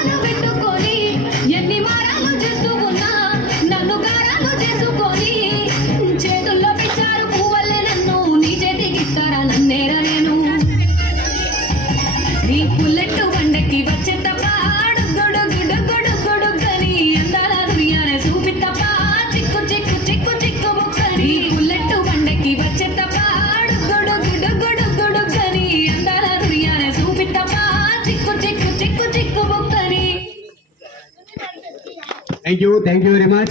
గారాలు పెట్టుకొని ఎన్ని మారాలు చేస్తూ ఉన్నా నన్ను గారాలు చేసుకొని చేతుల్లో పిచ్చారు పువ్వల్లే నన్ను నీ చేతికి ఇస్తారా నన్నేరా నేను నీ పుల్లెట్టు బండకి వచ్చే తప్ప గొడుగొడుగొడుగొడుగని అందాల దుర్యానే చూపి తప్ప చిక్కు చిక్కు చిక్కు చిక్కు బుక్కని పుల్లెట్టు బండకి వచ్చే తప్ప గొడుగొడుగొడుగొడుగని అందాల దుర్యానే చూపి తప్ప చిక్కు చిక్కు చిక్కు చిక్కు బుక్కని. Thank you very much.